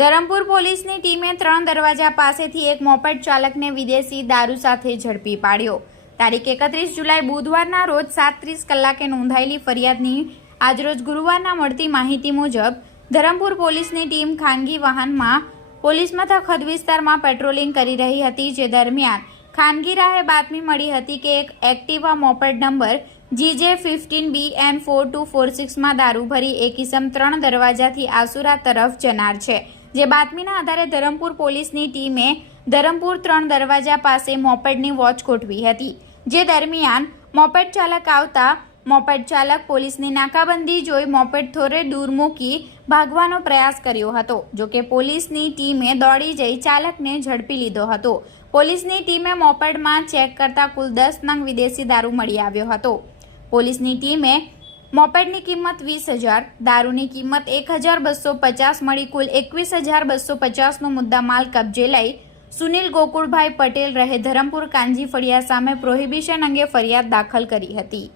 ધરમપુર પોલીસની ટીમે ત્રણ દરવાજા પાસેથી એક મોપેડ ચાલકને વિદેશી દારૂ સાથે ઝડપી પાડ્યો. તારીખ એકત્રીસ જુલાઈ બુધવારના રોજ સાત ત્રીસ કલાકે નોંધાયેલી ફરિયાદની આજરોજ ગુરુવારના મળતી માહિતી મુજબ, ધરમપુર પોલીસની ટીમ ખાનગી વાહનમાં પોલીસ મથક હદ વિસ્તારમાં પેટ્રોલિંગ કરી રહી હતી, જે દરમિયાન ખાનગી રાહે બાતમી મળી હતી કે એક Activa moped number GJ fifteen B M four two four સિક્સમાં દારૂ ભરી એક ઇસમ ત્રણ દરવાજાથી આસુરા તરફ જનાર છે. જે બાતમીના આધારે ધરમપુર પોલીસની ટીમે ધરમપુર ત્રણ દરવાજા પાસે મોપેડની વોચ ગોઠવી હતી. જે દરમિયાન મોપેડ ચાલક આવતા મોપેડ ચાલક પોલીસની નાકાબંધી જોઈ મોપેડ થોરે દૂર મૂકી ભાગવાનો પ્રયાસ કર્યો હતો. જોકે પોલીસની ટીમે દોડી જઈ ચાલકને ઝડપી લીધો હતો. પોલીસની ટીમે મોપેડમાં ચેક કરતા કુલ દસ નંગ વિદેશી દારૂ મળી આવ્યો હતો. પોલીસની ટીમે મોપેડની કિંમત વીસ હજાર, દારૂની કિંમત એક હજાર બસો પચાસ, મળી કુલ એકવીસ હજાર બસો પચાસનો મુદ્દામાલ કબજે લઈ સુનિલ ગોકુળભાઈ પટેલ રહે ધરમપુર કાંજી ફળિયા સામે પ્રોહિબિશન અંગે ફરિયાદ દાખલ કરી હતી.